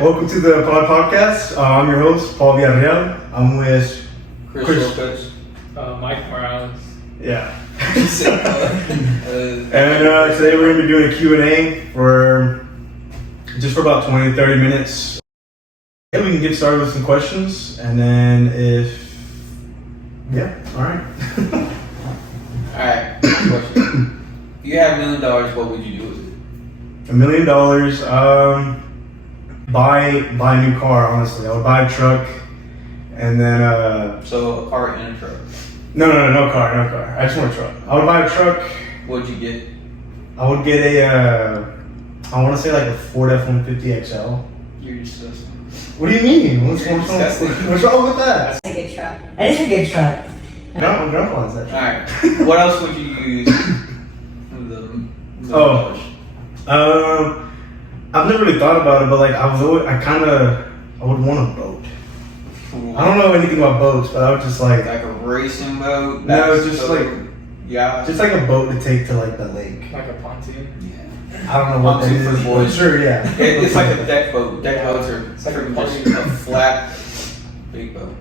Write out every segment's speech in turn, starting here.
Welcome to the Appauled podcast. I'm your host, Paul Villarreal. I'm with Chris Lopez. Mike Morales. Yeah. And today we're going to be doing a Q&A for about 20 30 minutes. Yeah, we can get started with some questions, and then alright. Alright, question. If you had $1 million, what would you do with it? $1 million, buy a new car, honestly. I would buy a truck, and then So a car and a truck. No car. I just want a truck. I would buy a truck. What'd you get? I would get I want to say like a Ford F-150 XL. You're disgusting. What do you mean? What's wrong with that? That's a good truck. That is a good truck. My grandpa wants that truck. Alright, what else would you use with the $1 million? I've never really thought about it, but like I would want a boat. I don't know anything about boats, but I would just like a racing boat? No, just like a boat to take to like the lake. Like a pontoon? Yeah. I don't know what that Pontoon for is. boys. Sure, yeah. It's like a deck boat. Deck boats are It's like pretty a much pontoon. a flat, big boat.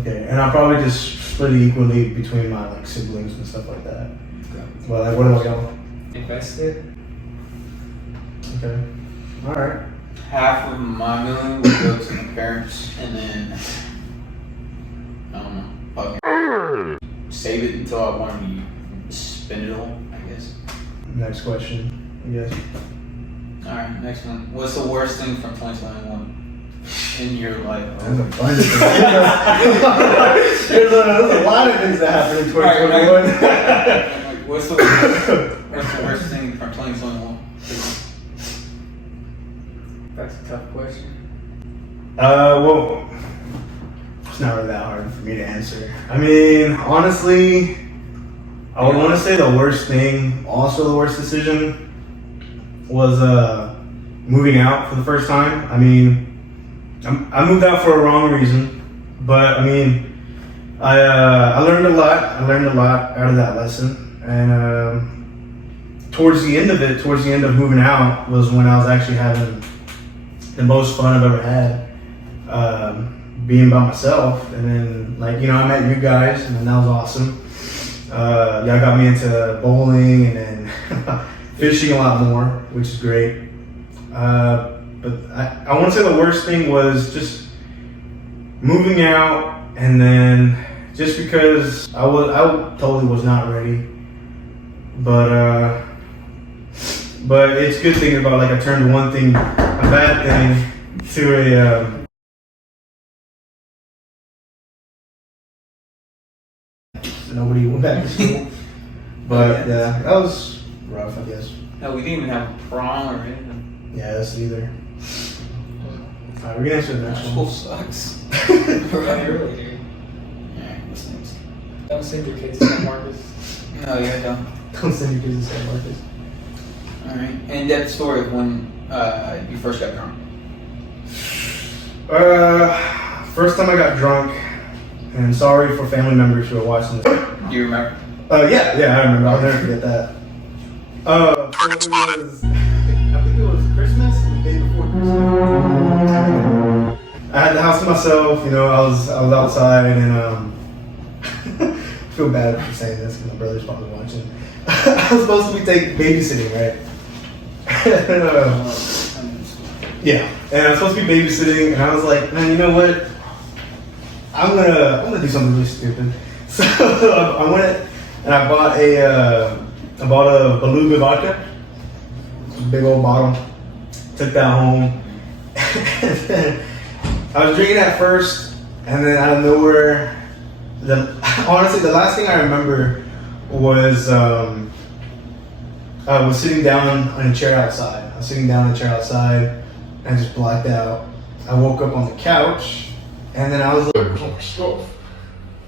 Okay, and I'll probably just split it equally between my like siblings and stuff like that. Okay. Well, like what about y'all? Invest it? Okay. All right. Half of my million would go to my parents, and then I don't know, fucking save it until I want to spend it all, I guess. Next question, I guess. All right, next one. What's the worst thing from 2021 in your life? There's a bunch of things. There's a lot of things that happened in 2021. What's the worst thing from 2021? That's a tough question. Well, it's not really that hard for me to answer. I mean, honestly, I would want to say the worst thing, also the worst decision, was moving out for the first time. I mean, I moved out for a wrong reason, but I mean, I learned a lot. I learned a lot out of that lesson, and towards the end of moving out was when I was actually having the most fun I've ever had, being by myself. And then, like, you know, I met you guys, and then that was awesome. Y'all got me into bowling and then fishing a lot more, which is great. But I want to say the worst thing was just moving out, and then just because I totally was not ready. But it's good thinking about, like, I turned one thing, a bad thing, to nobody went back to school. But yeah, that was rough, I guess. No, we didn't even have a prom or anything. Yeah, that's neither. Alright, we're gonna answer the next School one. sucks. Really, dude. Yeah, what's next? Don't send your kids to San Marcos. No, yeah, don't. Don't send your kids to San Marcos. Alright, and that story of when you first got drunk. First time I got drunk, and sorry for family members who are watching this. Do you remember? Yeah, I remember. I'll never forget that. So it was, I think it was Christmas, the day before Christmas. I had the house to myself, you know, I was outside, and I feel bad for saying this because my brother's probably watching. I was supposed to be babysitting, right? Yeah, and I was supposed to be babysitting, and I was like, man, you know what? I'm gonna do something really stupid. So I went and I bought a Beluga vodka, big old bottle. Took that home, and then I was drinking at first, and then out of nowhere, honestly, the last thing I remember was I was sitting down on a chair outside. I was sitting down on a chair outside, and I just blacked out. I woke up on the couch, and then I was like, "Where's all my stuff?"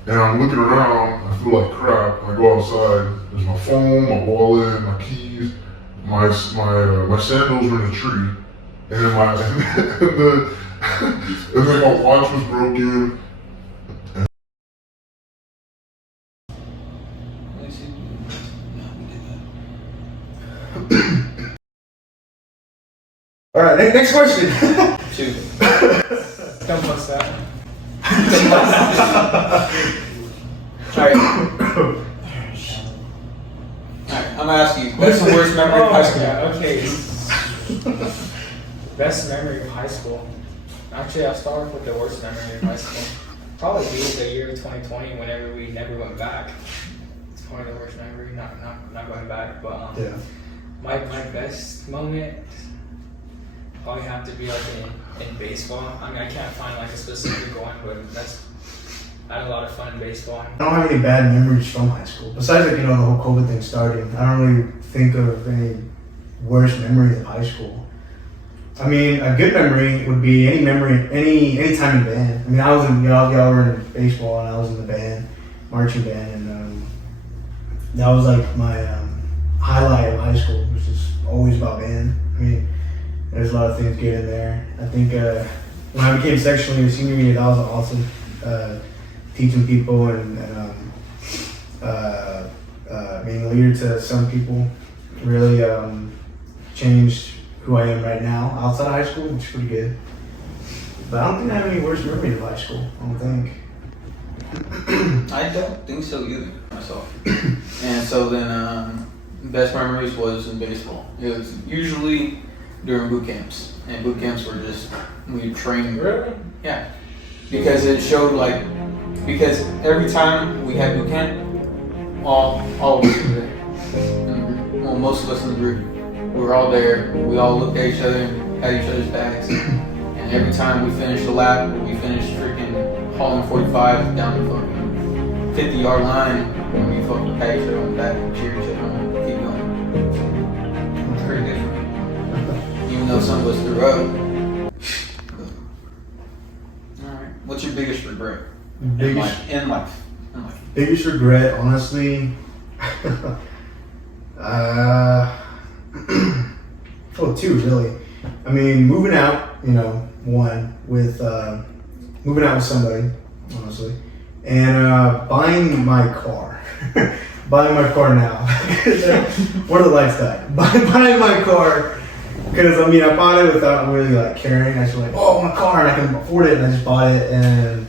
And I'm looking around, I feel like crap. I go outside, there's my phone, my wallet, my keys, my sandals were in a tree, and then and then my watch was broken. all right, next question. 2. Don't post that. Alright. Alright, I'm gonna ask you, best and worst memory of high school. Yeah, okay. Best memory of high school. Actually, I'll start with the worst memory of high school. Probably be the year 2020 whenever we never went back. It's probably the worst memory, not going back. But Yeah. my best moment probably have to be like in baseball. I mean, I can't find like a specific one, but I had a lot of fun in baseball. I don't have any bad memories from high school. Besides, like, the whole COVID thing starting, I don't really think of any worst memories of high school. I mean, a good memory would be any time in band. I mean, I was in, y'all were in baseball and I was in the band, marching band, and that was like my highlight of high school, which is always about band. I mean, there's a lot of things good in there. I think when I became section leader senior year, that was awesome. Teaching people and being a leader to some people really changed who I am right now outside of high school, which is pretty good. But I don't think I have any worst memories of high school. I don't think. I don't think so either, myself. And so then, best memories was in baseball. It was usually during boot camps. And boot camps were just, we trained. Really? Yeah. Because it showed because every time we had boot camp, all of us were there. Well, most of us in the group, we were all there. We all looked at each other and had each other's backs. And every time we finished a lap, we finished freaking hauling 45 down the fucking 50-yard line, and we fucking pat each other on the back and cheer each other on and keep going. It's pretty different. Even though some of us threw up. Alright. What's your biggest regret? In life. Biggest regret, honestly. Two really. I mean, moving out, one with moving out with somebody, honestly, and buying my car. Buying my car now. Where the lights died. Buying my car. Because, I bought it without really, caring. I just like, oh, my car, and I can afford it, and I just bought it, and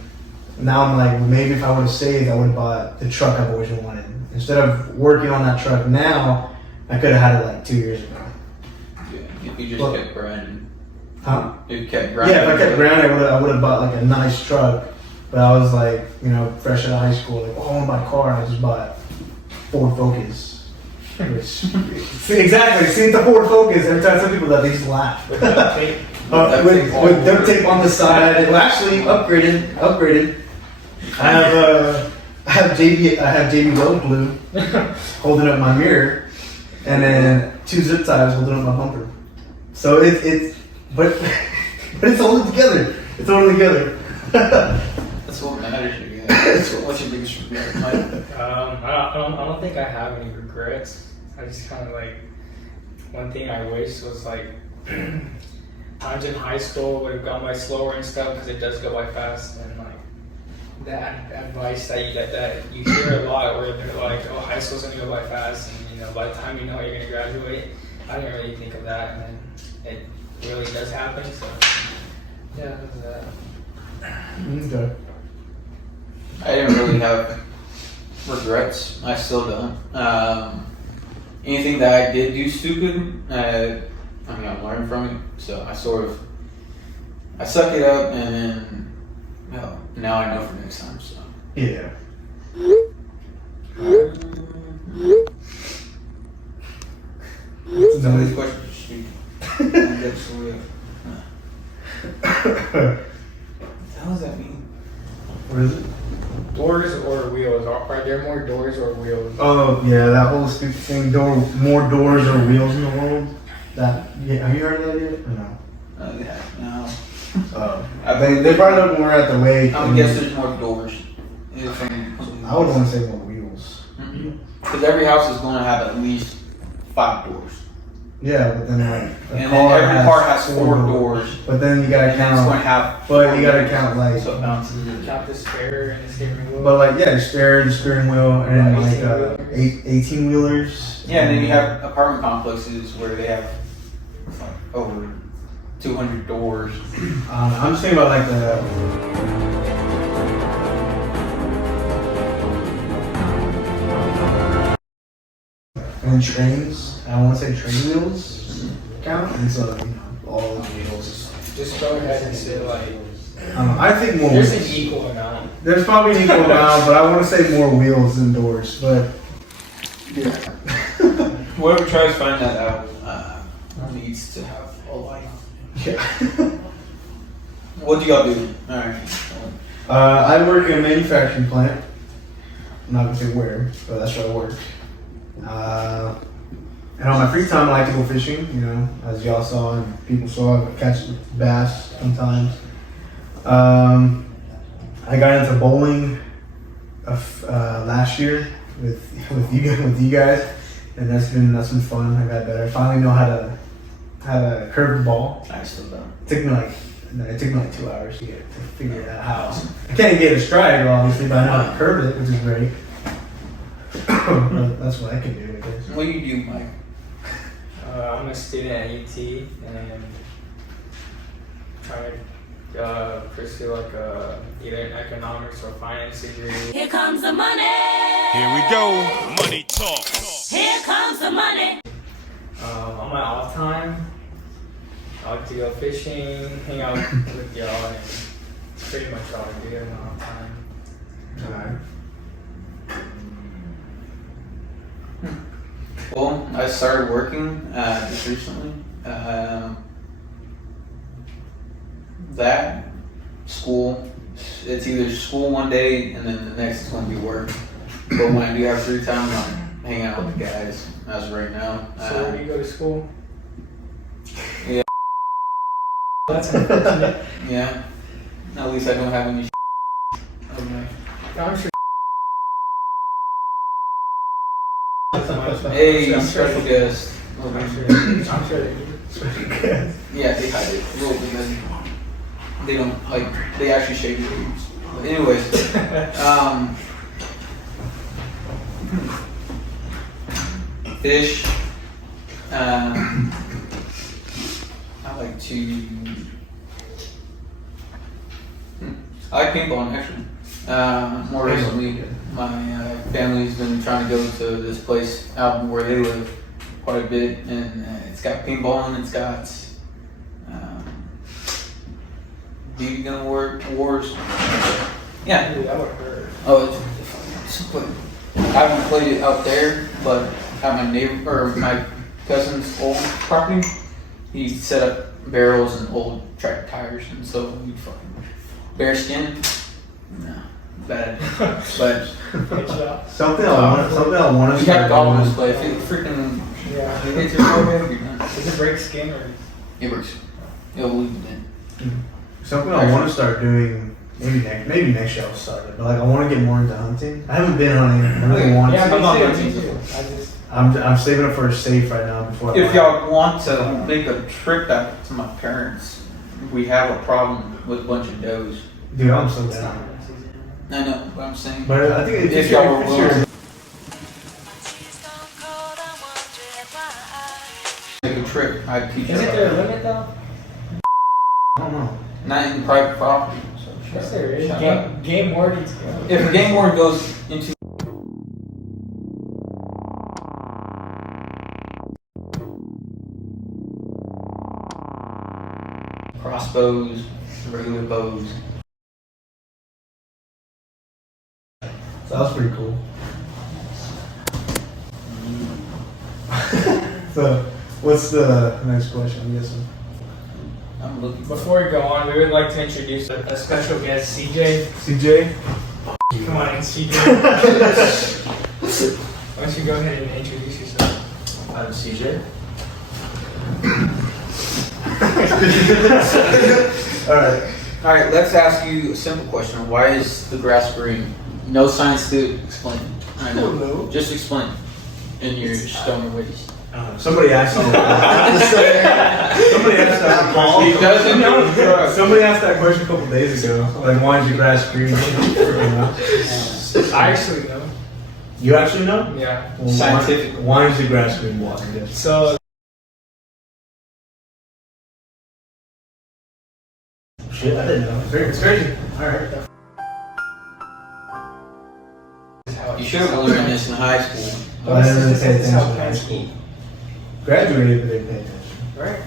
now I'm like, maybe if I would have saved, I would have bought the truck I've always wanted. Instead of working on that truck now, I could have had it 2 years ago. Yeah, if you just kept grinding. Huh? If you kept grinding. Yeah, if I kept grinding, I would have bought a nice truck. But I was fresh out of high school, I want to buy a car, and I just bought Ford Focus. Exactly. See the Ford Focus. Every time I tell people that, they just laugh. With duct tape on the side. Well, actually, upgraded. I have JB Weld glue holding up my mirror, and then 2 zip ties holding up my bumper. So but it's holding together. It's holding together. That's what matters, you guys. What's your biggest regret? I don't think I have any regrets. I just kind of one thing I wish was times in high school would have gone by slower and stuff because it does go by fast, and that advice that you hear a lot where they're like, oh, high school's gonna go by fast, and by the time you know you're gonna graduate. I didn't really think of that, and then it really does happen. So yeah, that's that. Okay. I didn't really have regrets. I still don't. Anything that I did do stupid, I learned from it. So I suck it up, and then now I know for next time. So Yeah. Some of these questions are stupid. That's weird. What the hell does that mean? What is it? Doors or wheels? Are there more doors or wheels? Oh yeah, that whole stupid thing. More doors or wheels in the world. Have you heard of that yet? Or no. Yeah, no. They brought it up when we were at the lake. I would guess there's more doors. I would want to say more wheels. Because every house is going to have at least 5 doors. Yeah, but then and then every car has 4 doors. But then you gotta and it's going to count. have. But you gotta count So it bounces. Count the spare and the steering wheel. But the steering wheel, and then 18 wheelers. Yeah, and then you have apartment complexes where they have over 200 doors. I'm just thinking about like the. And trains, I want to say train wheels count, and so all the wheels. Just go ahead and say like. I think more. There's wheels. an equal amount. There's probably an equal amount, but I want to say more wheels than doors. But Yeah. Whoever tries to find that out needs to have a life. yeah. What do y'all do? Alright. I work in a manufacturing plant. I'm not gonna say where, but that's where I work. And on my free time, I like to go fishing. You know, as y'all saw and people saw, I catch bass sometimes. I got into bowling last year with you guys, and that's been fun. I got better. I finally know how to curve the ball. I still don't. It took me like 2 hours to figure that out. I can't get a strike, obviously, but I know how to curve it, which is great. But that's what I can do, I guess. What do you do, Mike? I'm a student at UT and I'm trying to pursue like either an economics or finance degree. Here comes the money. Here we go. Money talk. Here comes the money. On my off time, I like to go fishing, hang out with y'all, and it's pretty much all I do in my off time. Alright. Well, I started working just recently. That school, it's either school one day and then the next is going to be work. But when I do have free time, I'm hanging out with the guys as of right now. So where do you go to school? Yeah. That's unfortunate. Yeah. At least I don't have any okay. I'm sure. Hey, I'm sure. special guest. I'm sure they do. Yeah, they hide it a little bit. They don't like. They actually shave their ears. But anyways, fish. I like to. I like paintballing actually. More recently, my family's been trying to go to this place out where they live quite a bit, and it's got paintballing. It's got BB gun wars. Yeah. Dude, that would hurt. Oh, it's fun. I haven't played it out there, but at my neighbor or my cousin's old property, he set up barrels and old track tires, and so we fucking bear skin. No, bad. But Headshot. Something I want to you got goggles, but if it freaking Yeah. hits your forehead, you're done. Does it break skin or? It works. It'll leave it in. Something I want to start doing. Maybe next year I'll start it. But like I want to get more into hunting. I haven't been hunting. I really want Yeah, to. I'm not me hunting too. before. I just. I'm saving up for a safe right now before. If y'all want to make a trip back to my parents, we have a problem with a bunch of does. Dude, I'm so down. I know what I'm saying. But I think If y'all were willing to make a trip, I'd teach Isn't y'all. there a limit though? I don't know. Not in private property. So Yes, there is. shut up. Game wardens go. If a game warden goes into crossbows, regular bows. So that was pretty cool. So, what's the next question? I'm guessing. I'm looking for. Before we go on, we would like to introduce a special guest, CJ. CJ? Come on in, CJ. Why don't you go ahead and introduce yourself? I'm CJ. Alright. Alright, let's ask you a simple question. Why is the grass green? No science to explain. I know. No. Just explain in your stoner ways. Somebody asked me Somebody asked that question. He doesn't know. Somebody asked that question a couple days ago. Like, why is your grass green? I actually know. You actually know? Yeah. Well, Scientific. Why is the grass green? Why? So Shit, I didn't know. It's crazy. Alright. You should have learned this in high school. I didn't really pay This is how attention in high parents school. eat. Graduated, but didn't pay attention. Right.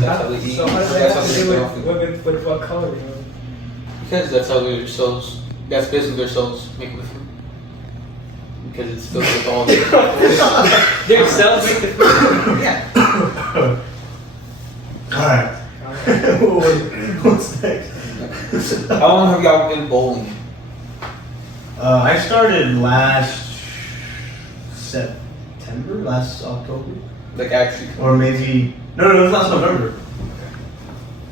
That's how they eat. So how does that That's how have to they do stay with off the- women with what color? Because that's how their souls. That's basically their souls make the food. Because it's filled with all the. Their cells make the food. Yeah. Alright. What's next? How long have y'all been bowling? I started last September, last October. Like actually. Or maybe, no, it was last November.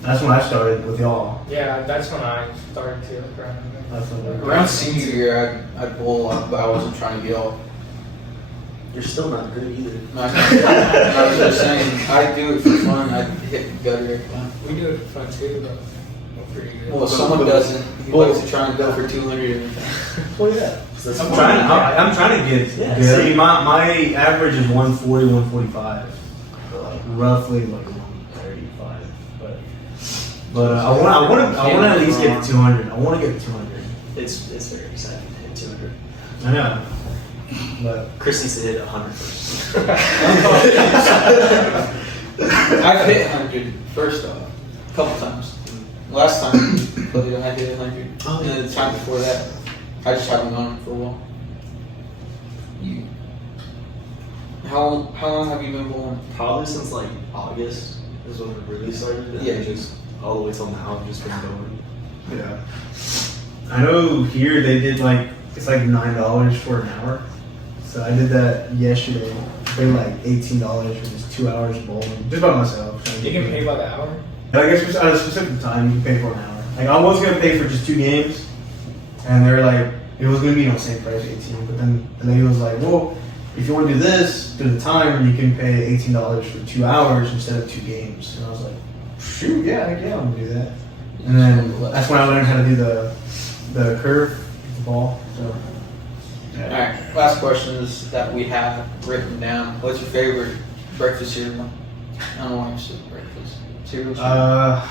That's when I started with y'all. Yeah, that's when I started to look around. Last November. Around senior year, I'd bowl a lot, but I wasn't trying to get off. You're still not good either. No, I was just saying, I do it for fun. I hit the gutter every time. We do it for fun too, but we're pretty good. Well, if someone doesn't, he likes to try and go for 200 every time. Well, yeah. That's I'm trying to get Yeah, good. I same. mean, my average is 140, 145. Roughly like 135. But I want to at least get to 200. I want to get to 200. It's very exciting to hit 200. I know. But Chris needs to hit 100 first. I've hit 100 first off, a couple times. Last time I played it, I hit 100. Oh, And the time before that, I just haven't gone for a while. You. How long have you been bowling? Probably since like August is when it really started. And Yeah. then just all the way till now, I've just been going. yeah, I know here they did like it's like $9 for an hour. So I did that yesterday. I paid like $18 for just 2 hours of bowling, just by myself. So You can pay by the hour? I guess at a specific time you can pay for an hour. Like I was gonna pay for just 2 games, and they were like it was gonna be on the same price, 18. But then the lady was like, well, if you want to do this, do the time, you can pay $18 for 2 hours instead of 2 games. And I was like, shoot, yeah, I'm gonna do that. And then that's when I learned how to do the curve, the ball. So. Alright, last questions that we have written down. What's your favorite breakfast cereal? I don't know why I'm saying breakfast. Cereal? The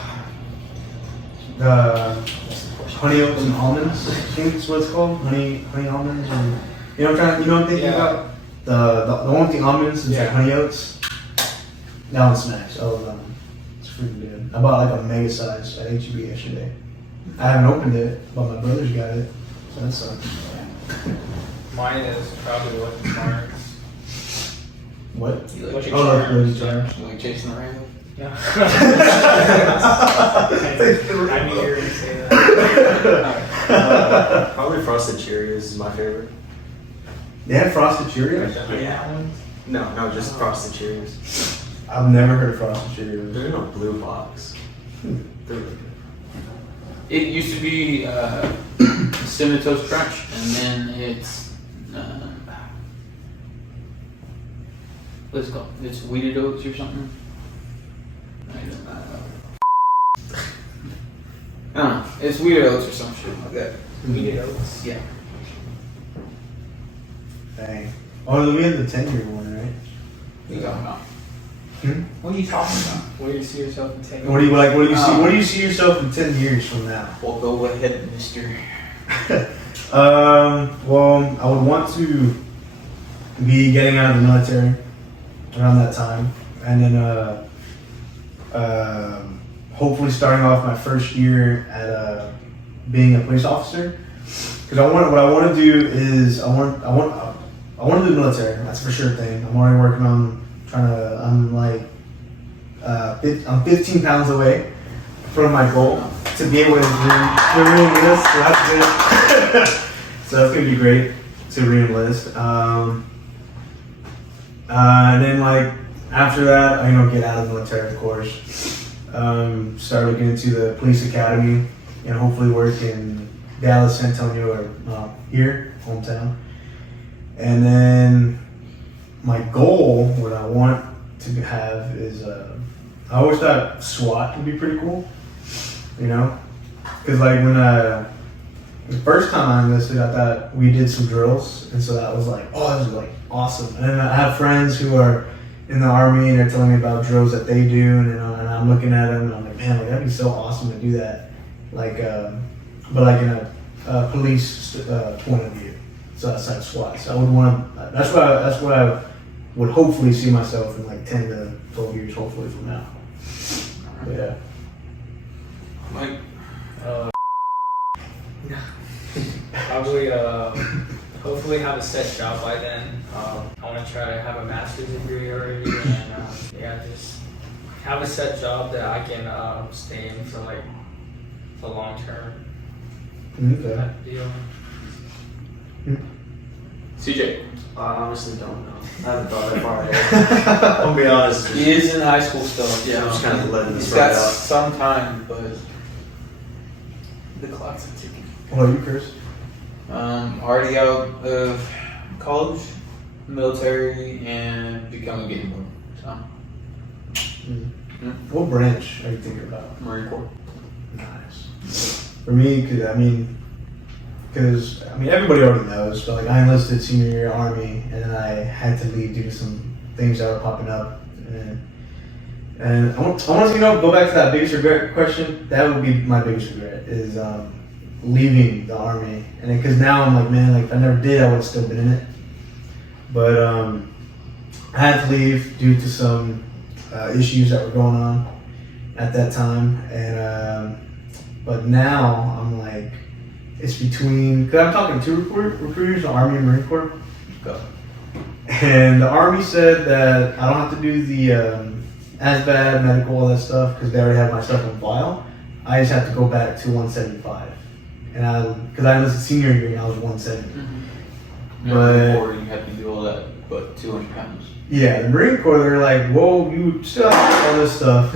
honey oats and almonds. I think that's what it's called. Honey almonds. And, you know what I'm thinking Yeah. about? The one with the almonds is Yeah. like honey oats. That one smacks. I love that one. It's freaking good. I bought like a mega size at HEB yesterday. I haven't opened it, but my brother's got it. So that's Mine is probably Lucky Charms. what? You like, Lucky Oh, Lucky Charms. Charms. you like chasing the rainbow? No. I knew you were going to say that. Probably Frosted Cheerios is my favorite. They have frosted Cheerios? Yeah. No, just Frosted Cheerios. I've never heard of frosted Cheerios. They're in a blue box. They're really good. It used to be Cinnamon Toast Crunch, and then it's what's it called? It's Weeded Oats or something. I don't know. It's Weeded Oats or some shit like that. Weeded Oats. Yeah. Dang. Oh, we had the 10-year one, right? What are you talking about? Hmm? What are you talking about? Where do you see yourself in 10 years? What do you like? What do you see? What do you see yourself in 10 years from now? Well, go ahead, mister. Well, I would want to be getting out of the military around that time, and then hopefully starting off my first year at being a police officer. Because what I want to do is I want to do the military. That's for sure thing. I'm already working on I'm 15 pounds away from my goal to be able to re-enlist. So that's good. So that's gonna be great to re-enlist. And then after that, I'm gonna get out of the military, of course. Start looking into the police academy and hopefully work in Dallas, San Antonio, or here, hometown. And then my goal, what I want to have is, I always thought SWAT would be pretty cool, you know? Because when the first time I enlisted, I thought we did some drills, and so that was that was awesome. And then I have friends who are in the army and they're telling me about drills that they do, and I'm looking at them and I'm like, man, like that'd be so awesome to do that, like, but like in a police point of view. So that's like SWAT. So I would want to. That's what I would hopefully see myself in like 10 to 12 years, hopefully from now. Yeah. Mike. Probably, hopefully have a set job by then. I want to try to have a master's degree already, and just have a set job that I can stay in for like the long term. Okay. Type deal. CJ. I honestly don't know. I haven't thought that far ahead. I'll be honest. He is in high school still. Yeah, I'm just kind of letting this He's ride got out. some time, but the clock's ticking. What are you, Chris? Already out of college, military, and becoming a game boy. So, What branch are you thinking about? Marine Corps. Nice. For me, because everybody already knows, but like I enlisted senior year Army, and then I had to leave due to some things that were popping up, and I want to go back to that biggest regret question. That would be my biggest regret is leaving the Army, and because now I'm like, man, like if I never did, I would have still been in it. But I had to leave due to some issues that were going on at that time, and but now I'm like, it's between, because I'm talking to recruiters, the Army and Marine Corps. Go. And the Army said that I don't have to do the ASVAB, medical, all that stuff, because they already have my stuff on file. I just have to go back to 175. And because I enlisted senior year and I was 170. Mm-hmm. But Or you have to do all that, but 200 pounds. yeah, the Marine Corps, they're like, whoa, you still have to do all this stuff.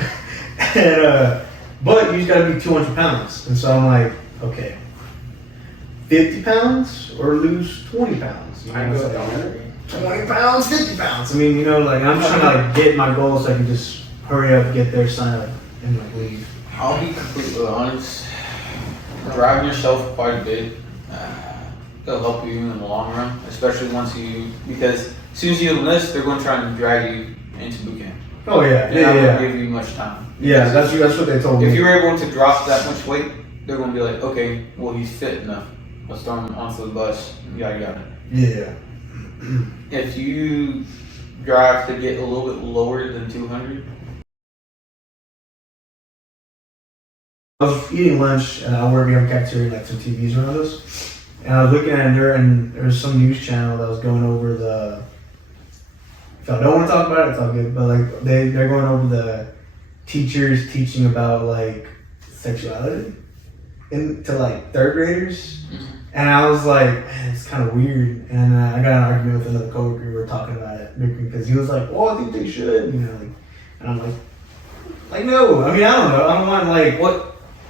And but you just gotta be 200 pounds. And so I'm like, okay, 50 pounds or lose 20 pounds? You know, I it's go like, down. 20 pounds, 50 pounds. I mean, you know, like I'm trying to like get my goals so I can just hurry up, get there, sign up, and like leave. I'll be completely honest. Driving yourself quite a bit, it'll help you in the long run, especially because as soon as you enlist, they're going to try and drag you into boot camp. Oh yeah, They're not yeah. going to give you much time. Yeah, that's what they told me. If you're able to drop that much weight, they're going to be like, okay, well he's fit enough. Let's throw him onto the bus. Yada yada. Yeah. If you drive to get a little bit lower than 200. I was eating lunch and I work in a cafeteria, like some TVs around us, and I was looking at it there, and there was some news channel that was going over the. If I don't want to talk about it, it's all good. But like they're going over the teachers teaching about like sexuality to like third graders, and I was like, man, it's kind of weird. And I got in an argument with another coworker. We were talking about it because he was like, "Oh, I think they should," you know, like, and I'm like no. I mean, I don't know. I don't want like What?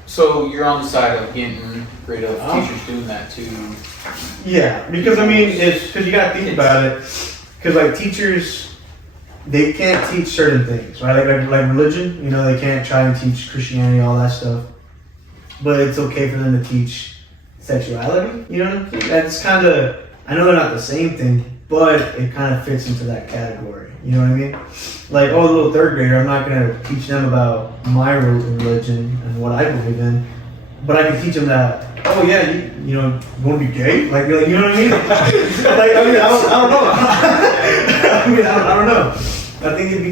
So you're on the side of getting rid of teachers doing that too? Yeah, because I mean, it's because you gotta think about it. Because like teachers, they can't teach certain things, right? Like religion, you know, they can't try and teach Christianity, all that stuff. But it's okay for them to teach sexuality. You know, that's kind of, I know they're not the same thing, but it kind of fits into that category. You know what I mean? Like, oh, the little third grader, I'm not gonna teach them about my religion and what I believe in, but I can teach them that. Oh yeah, you know, you want to be gay? Like, you know what I mean? Like, I mean, I don't know. I don't know. I think it'd be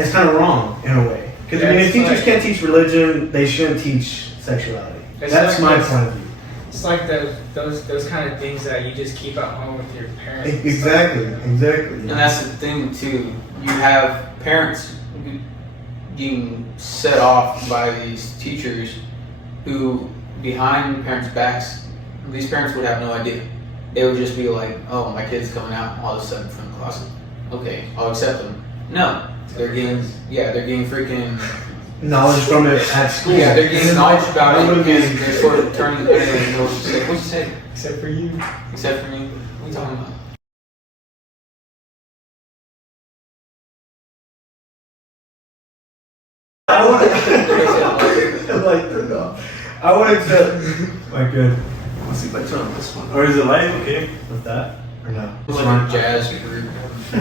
it's kind of wrong in a way. Because I mean, if teachers can't teach religion, they shouldn't teach sexuality. That's my point of view. It's like those kind of things that you just keep at home with your parents. Exactly. And that's the thing too. You have parents being set off by these teachers who, behind parents' backs, these parents would have no idea. They would just be like, "Oh, my kid's coming out all of a sudden from the closet. Okay, I'll accept them." No, they're getting freaking knowledge from it at school. Yeah, they're getting knowledge about it, and they're sort of turning the page and know what to say. What you say? Except for you. Except for me. What are you talking about? I wanted to. My good. Let's see if I turn on this one. Or is it light? Okay. With that. or no? It's like a jazz group. I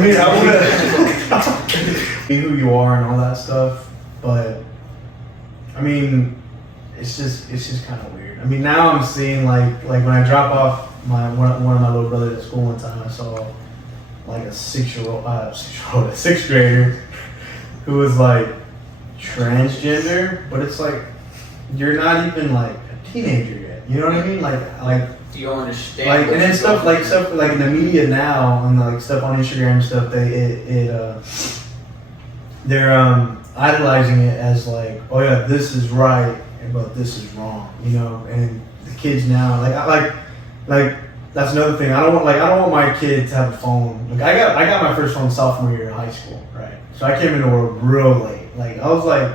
mean, I want to be who you are and all that stuff, but I mean, it's just kind of weird. I mean, now I'm seeing like when I drop off one of my little brothers at school one time, I saw like a sixth grader who was like transgender, but it's like you're not even like a teenager yet. You know what I mean? Like. You don't understand. Like and then stuff like in the media now and like stuff on Instagram and stuff, they're idolizing it as like, oh yeah, this is right, but this is wrong, you know. And the kids now, like that's another thing. I don't want my kid to have a phone. Like I got my first phone sophomore year in high school, right? So I came into the world real late. Like I was like,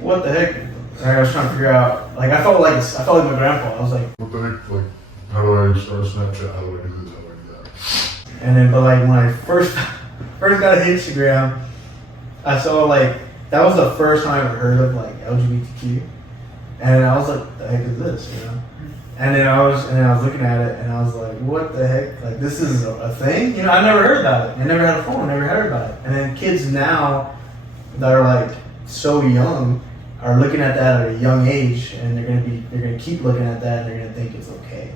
what the heck? Like, I was trying to figure out. Like I felt like my grandpa. I was like, what the heck? Like, how do I start Snapchat? How do I do this? How do I do that? and then, but like when I first got Instagram, I saw like that was the first time I ever heard of like LGBTQ, and I was like, what the heck is this, you know? And then I was looking at it, and I was like, what the heck? Like this is a thing, you know? I never heard about it. I never had a phone. I never heard about it. And then kids now that are like so young are looking at that at a young age, and they're gonna keep looking at that, and they're gonna think it's okay.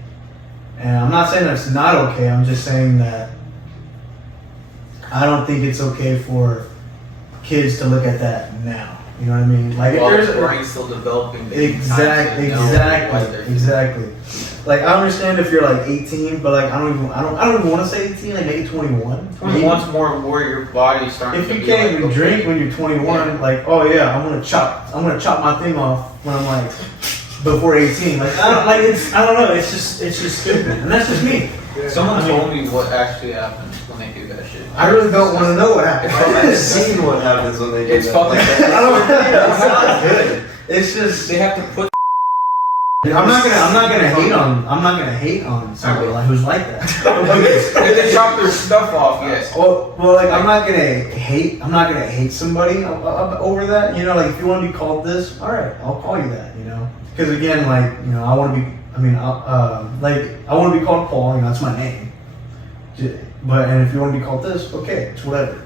And I'm not saying that it's not okay. I'm just saying that I don't think it's okay for kids to look at that now. You know what I mean? Like While if the there's brain's still developing. exactly. Like I understand if you're like 18, but like I don't even want to say 18. Like maybe 21. 21's more where your body's starting. If to you be can't like, even okay. drink when you're 21, Yeah. like oh yeah, I'm gonna chop my thing off when I'm like before 18. Like I don't know. It's just stupid, and that's just me. Someone told me what actually happens when they do that shit. I really don't want to know what happens. I've seen what happens when they do It's that. fucking. I don't know. It's not good. It's just They have to put. I'm not gonna hate on somebody like who's like that. If they chop their stuff off, yes. Well, like I'm not gonna hate somebody over that. You know, like if you want to be called this, all right, I'll call you that. You know, because again, like you know, I want to be. I mean, I want to be called Paul. You know, that's my name. But and if you want to be called this, okay, it's whatever.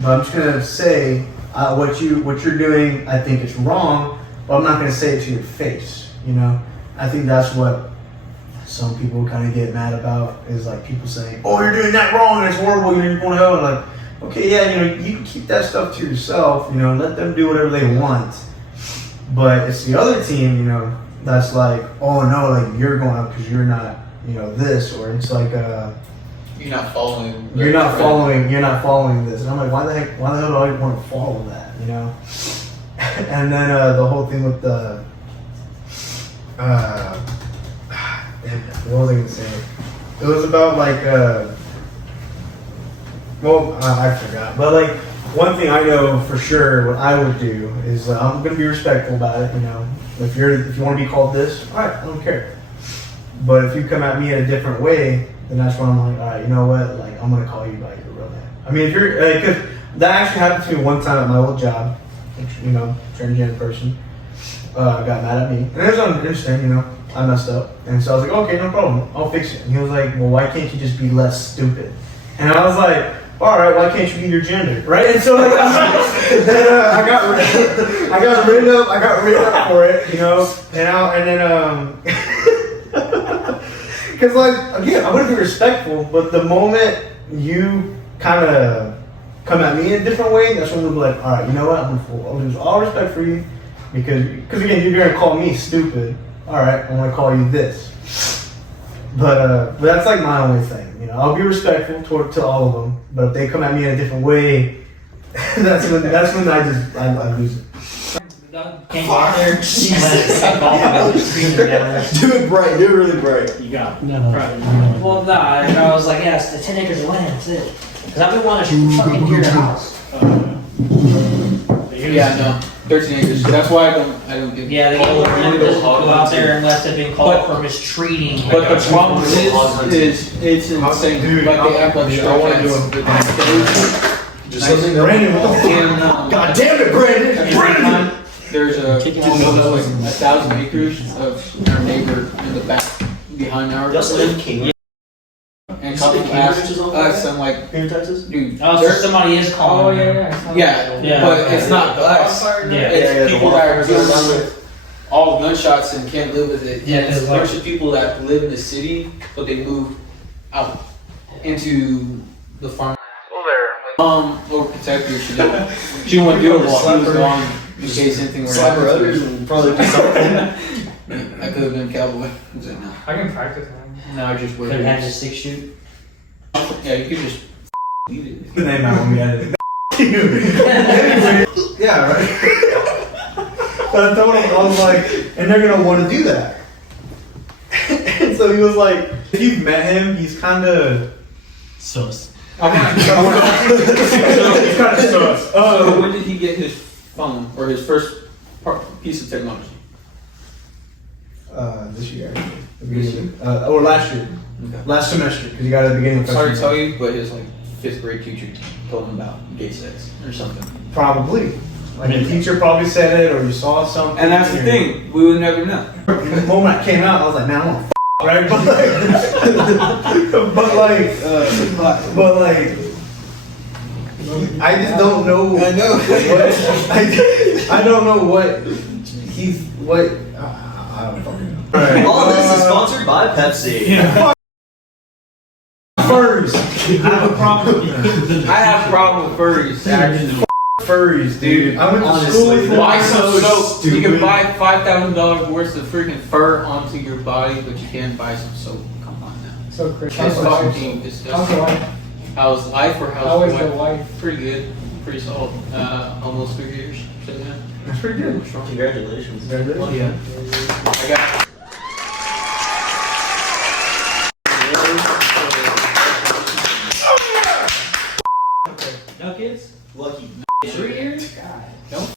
But I'm just gonna say what you're doing. I think it's wrong, but I'm not gonna say it to your face. You know, I think that's what some people kind of get mad about is like people saying, "Oh, you're doing that wrong. And it's horrible. You're going to hell." And like, okay, yeah, you know, you can keep that stuff to yourself. You know, let them do whatever they want. But it's the other team, you know, that's like, "Oh no, like you're going up because you're not, you know, this," or it's like, You're not following. You're not following this. And I'm like, why the hell do I want to follow that? You know. And then the whole thing with the. What was I gonna say? It was about like I forgot. But like one thing I know for sure, what I would do is I'm gonna be respectful about it. You know, if you want to be called this, all right, I don't care. But if you come at me in a different way, then that's when I'm like, all right, you know what? Like I'm gonna call you by your real name. I mean, if you're because that actually happened to me one time at my old job. You know, transgender person. Got mad at me. And it was interesting, you know, I messed up. And so I was like, okay, no problem, I'll fix it. And he was like, well, why can't you just be less stupid? And I was like, all right, why can't you be your gender, right? And so like, I got written up for it, you know, and then because like again, I want to be respectful, but the moment you kind of come at me in a different way, that's when we'll be like, all right, you know what, I'll lose all respect for you. Because again, you're gonna call me stupid. All right, I'm gonna call you this. But that's like my only thing. You know, I'll be respectful to all of them. But if they come at me in a different way, that's when I lose it. Can't get there. Do it bright. Do it really bright. You got it. No. Well, nah, I was like, yes, the 10 acres of land, that's it. Because I've been wanting to fucking hear the house. Yeah, no. 13 acres. That's why I don't do. Yeah, the yellow man doesn't go out there unless they've been called for mistreating. But the problem is it's insane. Dude, like they have like I want to do it. Just something that Brandon, what the fuck? God damn it, There's like 1,000 acres of our neighbor in the back behind our They also live in King. and You said couple Cambridge asked is on us, fire? I'm like, Here in Texas? dude, Oh, so somebody is calling. yeah, Yeah, but okay. it's not us. Yeah. It's people that are dealing wildfires. with all gunshots and can't live with it. Yeah, And it's it's a bunch of people that live in the city, but they moved out into the farm. Overprotector. She didn't want to deal with it while he was gone in case anything were to Slap her happen to others her. and probably do something. I could have been a cowboy. He's like, no. I can practice that. No, I just wear Could have had boots. his 6 shoot. Yeah, you could just leave it. The name out when we had it. Yeah, right. But I told him, I was like, and they're gonna want to do that. And so he was like, if you've met him, he's kind of Sus. He's kind of sus. So when did he get his phone or his first piece of technology? This year, actually. Or last year, Okay. last semester, because you got it at the beginning of Sorry to freshman tell year. you, but his like 5th grade teacher told him about gay sex or something. Probably. Like the teacher probably said it, or you saw something. And that's the or- thing, we would never know. The moment I came out, I was like, man, I want to right? But like, I just don't know. I know. I don't know what I don't fucking know. Right. All of this is sponsored by Pepsi. Furs. I have a problem with them. I have a problem with furries, actually. Furries, dude. I went to Honestly, school for Buy some soap. You can stupid. buy $5,000 worth of freaking fur onto your body, but you can't buy some soap. Come on now. So Chris, It's how's fucking the disgusting. wife? How's life or How is how's the wife? Pretty good. Pretty solid. Almost 3 years. So yeah. That's pretty good. Strong. Congratulations. Well, yeah. I got. No kids? Lucky. 3 years? Don't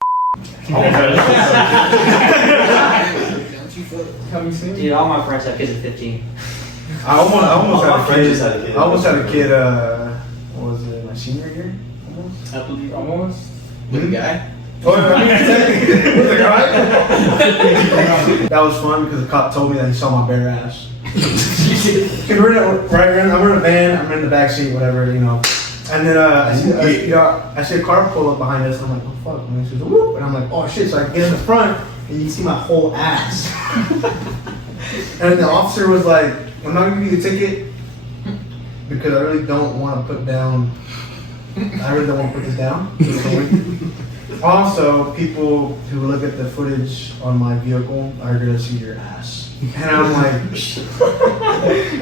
you fuck. Coming soon? Dude, all my friends have kids at 15. I almost All had my a friends kid. just had a kid. I almost had a kid. What was it? My senior year. Almost. Almost. With a guy? Oh, I mean, technically, with a guy. That was fun because the cop told me that he saw my bare ass. We're in a van. I'm in the back seat, whatever, you know. And then I see a car pull up behind us. And I'm like, oh fuck! And he says, whoop! And I'm like, oh shit! So I get in the front, and you see my whole ass. And the officer was like, I'm not gonna give you the ticket because I really don't want to put down. I really don't want to put this down. Also, people who look at the footage on my vehicle are gonna see your ass. And I'm like,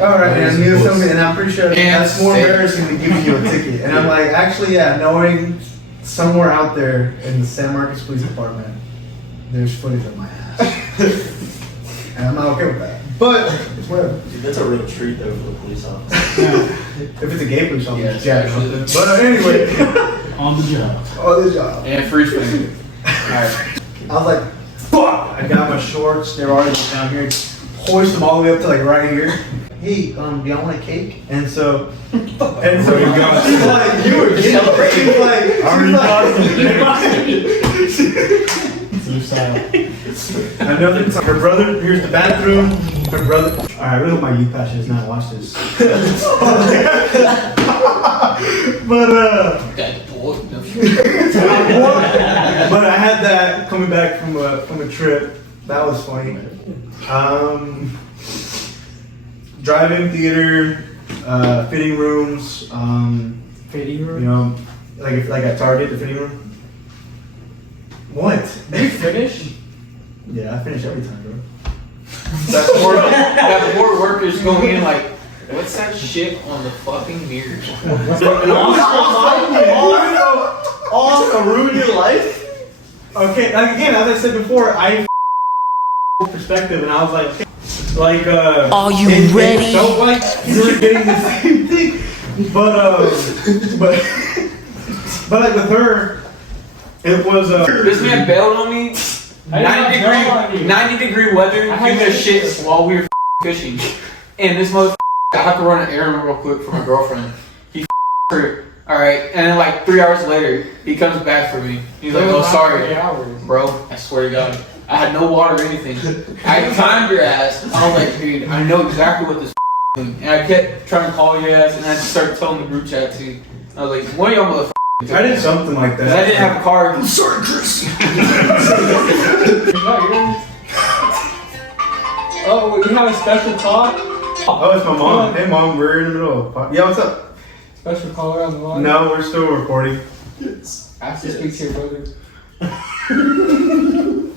all right, man. And I'm pretty sure that's more embarrassing than giving you a ticket. And I'm like, actually, yeah, knowing somewhere out there in the San Marcos Police Department, there's footage of my ass. And I'm not okay with that. But it's whatever. Dude, that's a real treat though for the police officer. If it's a gay police officer, Yes, yeah. actually. But anyway, On the job. on the job. And free finger. Alright. I was like, fuck! I got my shorts, they were already down here, hoist them all the way up to like right here. Hey, do y'all want a cake? And so she's like, you were getting she's like, another time, her brother, here's the bathroom, her brother, alright, I really hope my youth pastor does not watch this. But I had that coming back from a trip. That was funny. Drive-in theater, fitting rooms. Fitting room? You know, like at Target, the fitting room. What? Did you finish? Yeah, I finish every time, bro. That poor worker's going in like, what's that shit on the fucking mirrors? Also, ruin your life? Okay, like again, as I said before, I perspective, and I was like, Are you it ready? felt like you were getting the same thing, but like with her, it was This man bailed on me. 90 degree weather, giving us shit while we were fishing. And this motherfucker, I have to run an errand real quick for my girlfriend. He her. Alright, and then like 3 hours later, he comes back for me. He's like, oh, sorry. 3 hours. Bro, I swear to God. I had no water or anything. I timed your ass. I was like, dude, I know exactly what this thing. And I kept trying to call your ass, and I started telling the group chat too. I was like, one of y'all motherfuckers. I did something like that. I didn't have a car. I'm sorry, Chris. Oh, we have a special talk? Oh, it's my mom. Hey, mom, we're in the middle of. Yeah, what's up? Special caller on the line? No, we're still recording. I have to speak to your brother.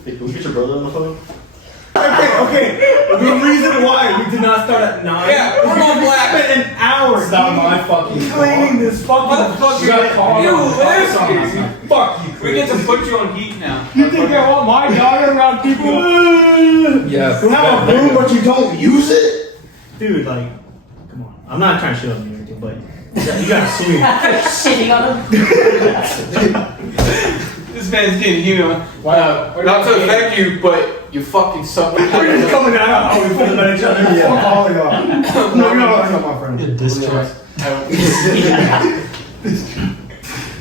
Hey, can we get your brother on the phone? Okay. The reason why we did not start at 9. Yeah, we're on black. I spent an hour. It's not my fucking cleaning this fucking. Motherfucker, You got called you on the listening. Fuck you. We get to put you on heat now. You think I want my daughter around people? Yes. You have a room, but you don't use it. Dude, like, come on. I'm not trying to shit on you or anything, but you gotta sue me. Shitting on him. This man's getting human. Wow. Not to offend you, but you fucking suck. We're just coming out. Oh, we put them at each other. Yeah. Fuck all of y'all. No, you're not my friend.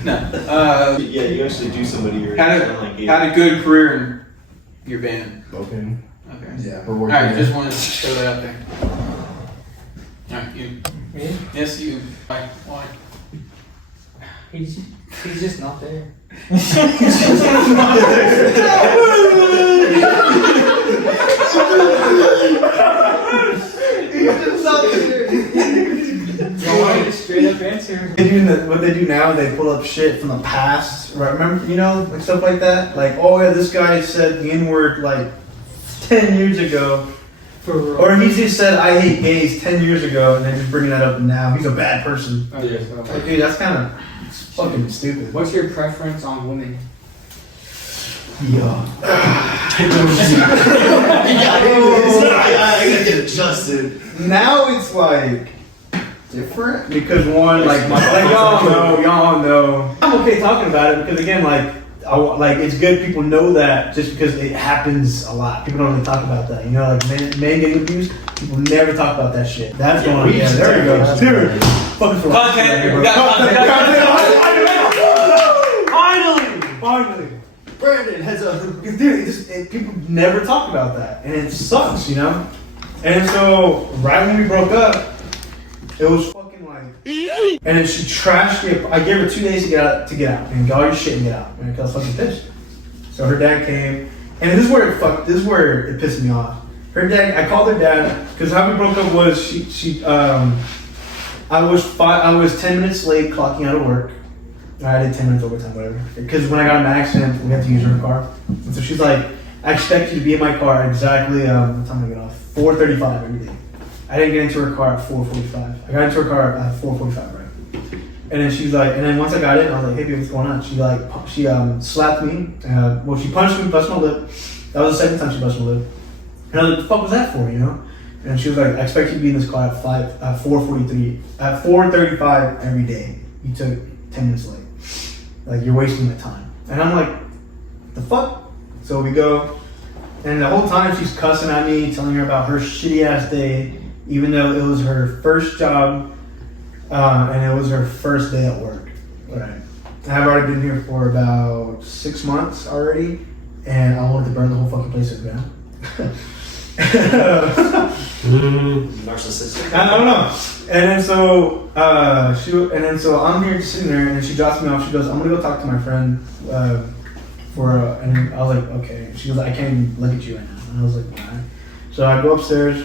No. Yeah, you actually do somebody you're Had a good career in your band. Okay. Okay. Yeah. Alright, just wanted to throw that out there. Alright, you. Me? Yes, you. Why? He's just not there. Straight up answer. What they do now, they pull up shit from the past. Right? Remember, like stuff like that. Like, oh yeah, this guy said the N-word like 10 years ago. For real. Or he just said I hate gays 10 years ago, and they're just bringing that up now. He's a bad person. Okay, Like, dude, that's kind of fucking stupid. what's your preference on women? Yeah. I gotta get adjusted. Now it's like different because one, like y'all know. I'm okay talking about it because again, like it's good people know that just because it happens a lot. People don't really talk about that. Like men getting abused. People never talk about that shit. That's going on. Yeah, there we go, dude. Fucking for Content. We got content. Finally. Brandon has a dude. People never talk about that, and it sucks, And so right when we broke up, it was fucking like, and then she trashed me. I gave her 2 days to get out, and get all your shit and get out. And I was fucking pissed. So her dad came, and this is where it pissed me off. Her dad, I called her dad because how we broke up was I was 10 minutes late clocking out of work. I did 10 minutes overtime, whatever. Because when I got in an accident, we had to use her car. And so she's like, I expect you to be in my car exactly, what time did I get off? 4:35 every day. I didn't get into her car at 4:45. I got into her car at 4:45, right? And then she's like, and then once I got in, I was like, hey, babe, what's going on? She slapped me. She punched me, busted my lip. That was the second time she busted my lip. And I was like, the fuck was that for, And she was like, I expect you to be in this car at 4:35 every day. You took 10 minutes late. Like, you're wasting my time. And I'm like, the fuck? So we go, and the whole time she's cussing at me, telling her about her shitty ass day, even though it was her first job, and it was her first day at work. Right. I've already been here for about 6 months already, and I wanted to burn the whole fucking place to the ground. Narcissistic. I don't know. And then so I'm here just sitting there, and then she drops me off. She goes, I'm gonna go talk to my friend and I was like, okay. She goes, I can't even look at you right now. And I was like, alright. So I go upstairs.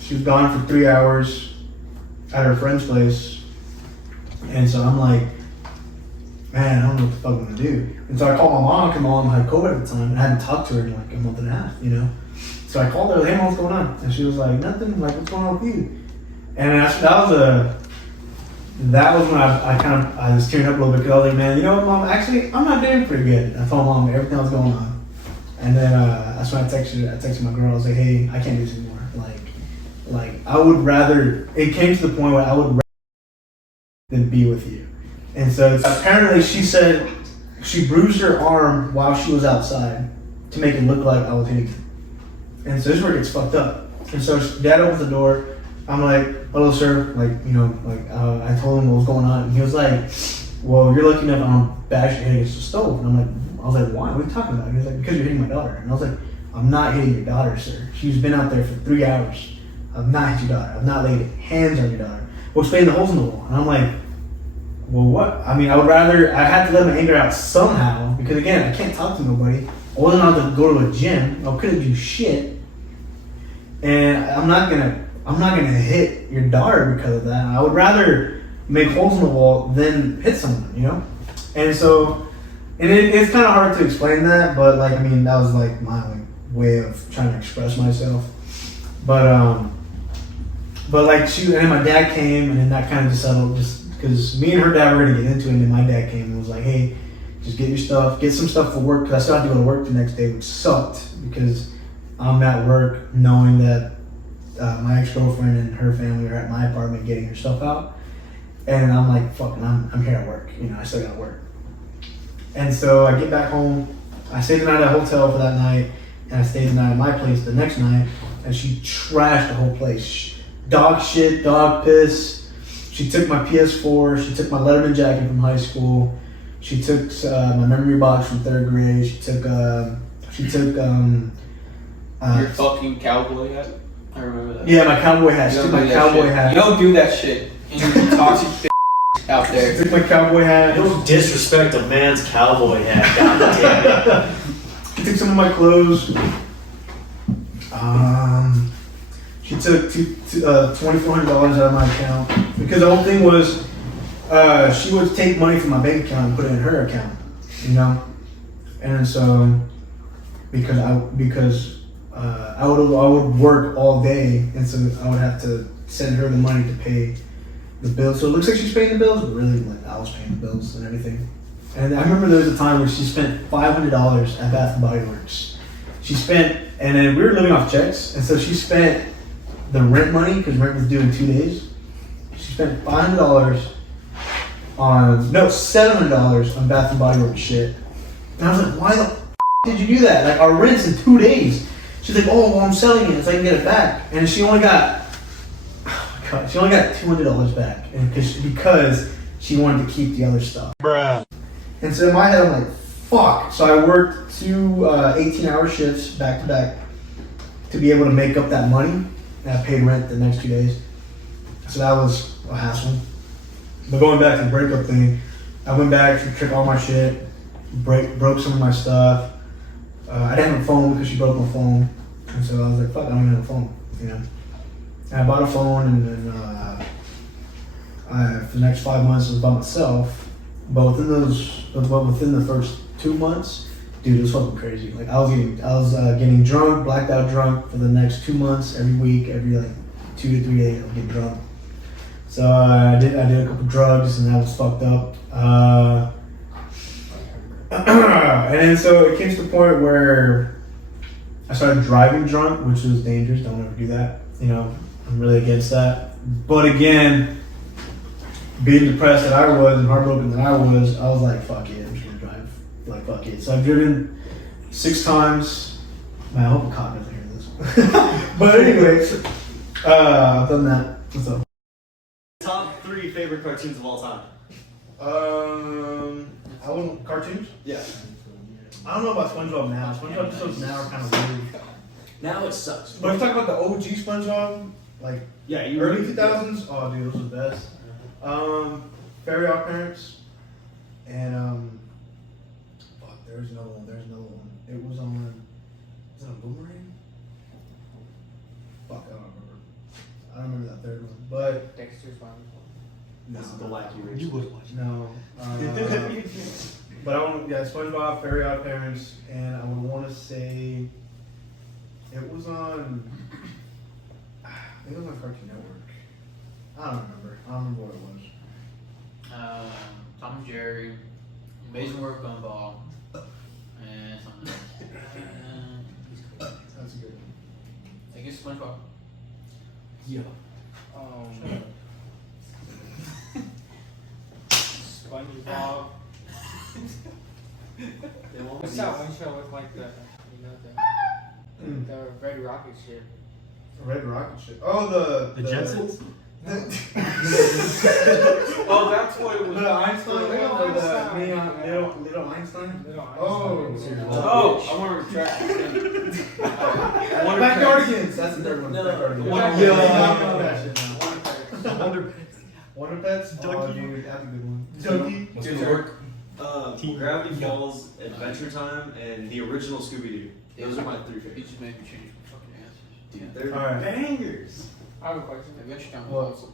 She was gone for 3 hours at her friend's place, and so I'm like, man, I don't know what the fuck I'm gonna do. And so I called my mom because my mom had COVID at the time, and I hadn't talked to her in like a month and a half, So I called her, hey mom, what's going on? And she was like, nothing, like what's going on with you? And that was when I was tearing up a little bit because I was like, man, you know what, mom, actually, I'm not doing pretty good. I told mom everything that was going on. And then that's when I texted my girl, I was like, hey, I can't do this anymore. Like I would rather, it came to the point where I would rather than be with you. And so apparently she said she bruised her arm while she was outside to make it look like I was hitting her. And so this is where it gets fucked up. And so dad opens the door. I'm like, hello, sir. I told him what was going on. And he was like, well, you're lucky enough I don't bash your head against the stove. And I was like, why? What are you talking about? He was like, because you're hitting my daughter. And I was like, I'm not hitting your daughter, sir. She's been out there for 3 hours. I've not hit your daughter. I've not laid hands on your daughter. Well, explain the holes in the wall. And I'm like, well, what? I mean, I had to let my anger out somehow because, again, I can't talk to nobody. I wasn't allowed to go to a gym. I couldn't do shit. And I'm not gonna hit your daughter because of that. I would rather make holes in the wall than hit someone, you know? And so, it's kind of hard to explain that, but like, I mean, that was like my way of trying to express myself. But like and then my dad came, and then that kind of just settled, just because me and her dad were gonna get into it, and then my dad came and was like, hey, just get your stuff, get some stuff for work, because I still had to go to work the next day, which sucked, because I'm at work knowing that my ex-girlfriend and her family are at my apartment getting her stuff out, and I'm like, fucking, I'm here at work, you know, I still gotta work. And so I get back home, I stayed the night at a hotel for that night, and I stayed the night at my place the next night, and she trashed the whole place. Dog shit, dog piss. She took my PS4, she took my Letterman jacket from high school, she took my memory box from 3rd grade, she took your fucking cowboy hat? I remember that. Yeah, my cowboy hat. She took my cowboy hat. You don't do that shit. And you toxic out there. She took my cowboy hat. Don't disrespect a man's cowboy hat. God damn it. She took some of my clothes. She took $2,400 out of my account because the whole thing was she would take money from my bank account and put it in her account, you know. And so because I would work all day, and so I would have to send her the money to pay the bills. So it looks like she's paying the bills, but really, like, I was paying the bills and everything. And I remember there was a time where she spent $500 at Bath and Body Works. And then we were living off checks, and so she spent the rent money because rent was due in 2 days. She spent $700 on Bath and Body Works shit. And I was like, why the f did you do that? Like, our rent's in 2 days. She's like, oh, well, I'm selling it so I can get it back. And she only got, $200 back, and because she wanted to keep the other stuff. Bruh. And so in my head, I'm like, fuck. So I worked 2 18-hour shifts back to back to be able to make up that money. And I paid rent the next 2 days. So that was a hassle. But going back to the breakup thing, I went back to check all my shit, broke some of my stuff. I didn't have a phone because she broke my phone. And so I was like, fuck, I don't even have a phone, you know. And I bought a phone, and then for the next 5 months I was by myself. But within the first 2 months, dude, it was fucking crazy. Like, I was getting drunk, blacked out drunk for the next 2 months, every week, every like 2 to 3 days I was getting drunk. So I did a couple drugs, and that was fucked up. And then so it came to the point where I started driving drunk, which was dangerous. Don't ever do that. You know, I'm really against that. But again, being depressed that I was and heartbroken that I was like, fuck it, I'm just gonna drive. Like, fuck it. So I've driven 6 times. Man, I hope the cop doesn't hear this. But anyway, I've done that. What's up? Top 3 favorite cartoons of all time. Cartoons? Yeah. I don't know about SpongeBob now. SpongeBob episodes now are kind of weird. Now it sucks. But if you talk about the OG SpongeBob, like early 2000s, oh dude, those were the best. Fairy Odd Parents, and fuck, there's another one. It was on. Is it on Boomerang? Fuck, I don't remember. I don't remember that third one, but Dexter's Wild. This is the wacky rich. no. But I want, SpongeBob, Fairy Odd Parents, and I would want to say it was on. I think it was on Cartoon Network. I don't remember what it was. Tom and Jerry, Amazing World of Gumball, and something else. That's a good one. I guess SpongeBob. Yeah. SpongeBob. What's that one show with like the Red Rocket ship? Red Rocket ship. Oh, the Jetsons? Oh, that's what it was. The Einstein, Little or the Einstein. little Einstein. Little Oh, Einstein. Oh, I want to retract it. Backyardigans. That's the third one. No. Backyardigans. Wonder- Yeah, Yeah. I know that shit now. Wonder Pets. Oh, dude, that's a good one. Junkie. Good work. Gravity Falls, Adventure Time, and the original Scooby-Doo. Those are my 3 You favorites. just made me change my fucking answers. They're Alright. bangers. I have a question. Adventure Time What? was awesome.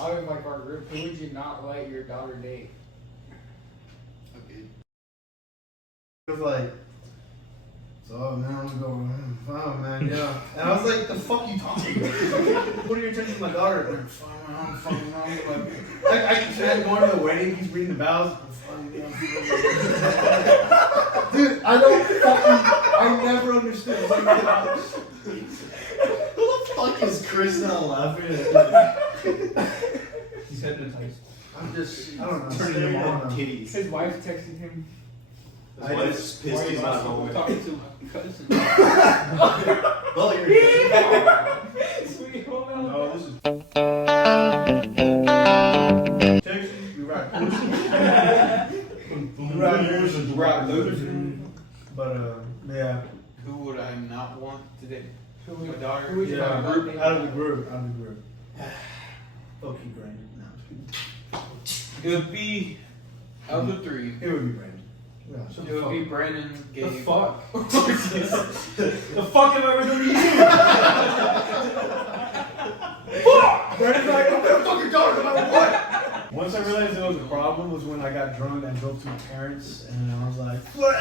Out of like our group, who would you not let your daughter date? Okay. It was like, so man, I'm gonna go. Oh man, yeah. And I was like, the fuck you talking? What are your intentions with my daughter? Like, fucking around. Like I can't go to the wedding. He's reading the vows. Dude, I don't fucking. I never understood. It's like, Who the fuck is Chris now laughing at? He's hypnotized. I'm just, I don't know. Turning Staring him at on him. titties. His wife texted him. His wife's pissed he's not home. Talking to my cousin. Well, you're Sweet home No, this is. Texas, we rock. We rock losers. But yeah. Who would I not want today? Who My would daughter. Who would you Yeah, not out date? of the group. Fuck you, Brandon. No, I'm just It would be of the 3. kidding. It would be Brandon. Yeah, shut It the would fuck be up. Brandon, Gabe. The fuck? the fuck have I ever done to you? Brandon's like, I'm gonna fucking daughter no matter what. Once I realized there was a problem was when I got drunk and drove to my parents and I was like, what?